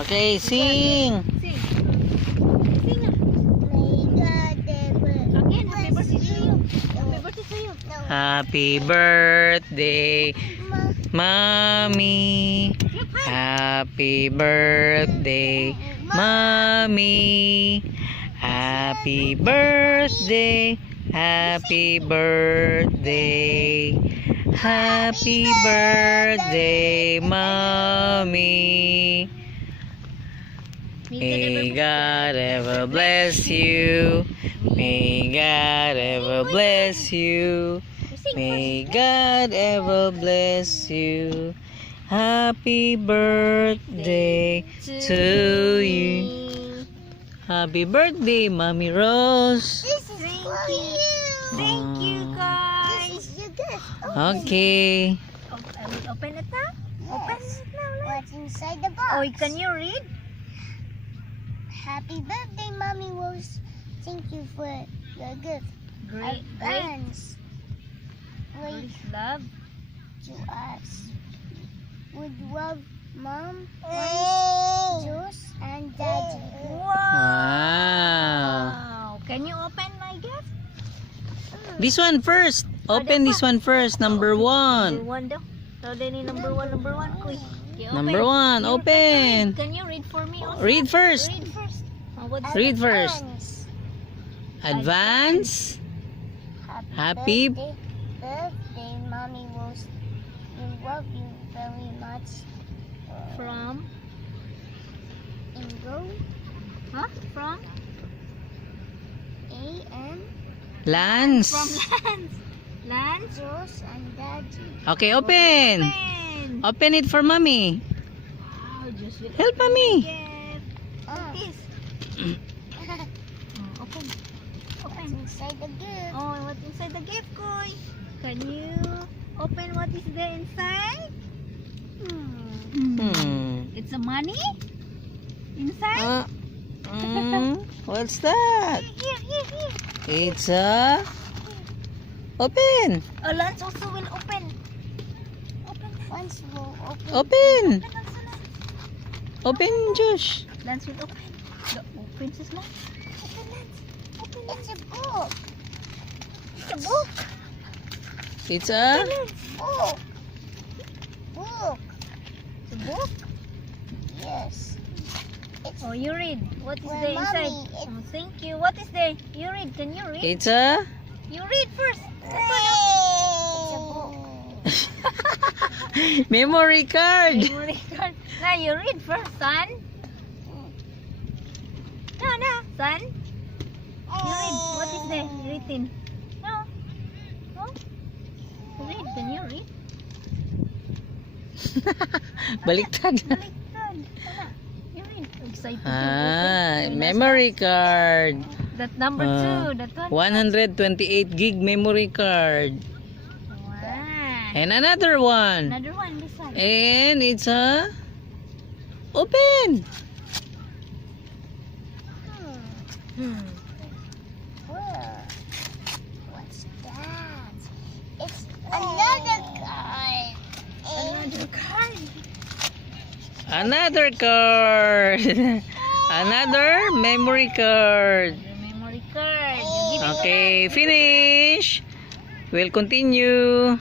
Okay, sing. Sing. Sing nga. Again, happy birthday to you. Happy birthday to you. Happy birthday, Mommy. Happy birthday, Mommy. Happy birthday. Happy birthday. Happy birthday, Mommy. May God ever bless you. May God ever bless you. May God ever bless you. Happy birthday to you. Happy birthday, Mommy Rose. Thank you. Thank you, guys. Okay. I will open it now. Open it now. What's inside the box? Oh, can you read? Happy birthday, Mommy Rose. Thank you for your gift. Great. Advance. Wait Please love. to us. With love, Mom, Juice, and Daddy. Wow. Can you open my gift? This one first. Open this one first. Number Number one. one daw. So, then number one, Kuy. Okay, open. Number one. Open. Can you read for me also? Read first. Read first. What's Read first. Advance. Advance. Happy birthday, Mommy Rose. We love you very much. from? Ingo, Huh? From? A.M., Lance. From Lance. Lance? Juice, and Daddy. Okay, open. Open. Open it for Mommy. Wow, just will Help open Mommy. my gift. Oh. This. Oh, open. What's Open. inside the gift? Oh, what's inside the gift, Koy? Can you open what is there inside? It's a money? Inside? What's that? Here. It's a... Open. Oh, Lance also will open. Open. Once we'll open. Open. Lance. Open, Josh. Lance will open. The Princess Lance. Open, Lance. Open, Lance. It's a book. It's a book. It's a... Book. Book. It's a book. Yes. It's Oh, you read. What is Well, there inside? Mommy, it's- Oh, thank you. What is there? You read. Can you read? It's a... You read first. It's a book. Memory card. Memory card. Now you read first, son. No, son. You read. What is there written? No. No. Read. Can you read? Baliktad. Baliktad. Tama. You read. Excited. Memory card. That number 2. That one. 128 gig memory card. Wow. And another one. Another one. This one. And it's a... Open. Whoa. What's that? It's another card. Another card. Another card. Another memory card. The memory card. You give it Okay, finish. We'll continue.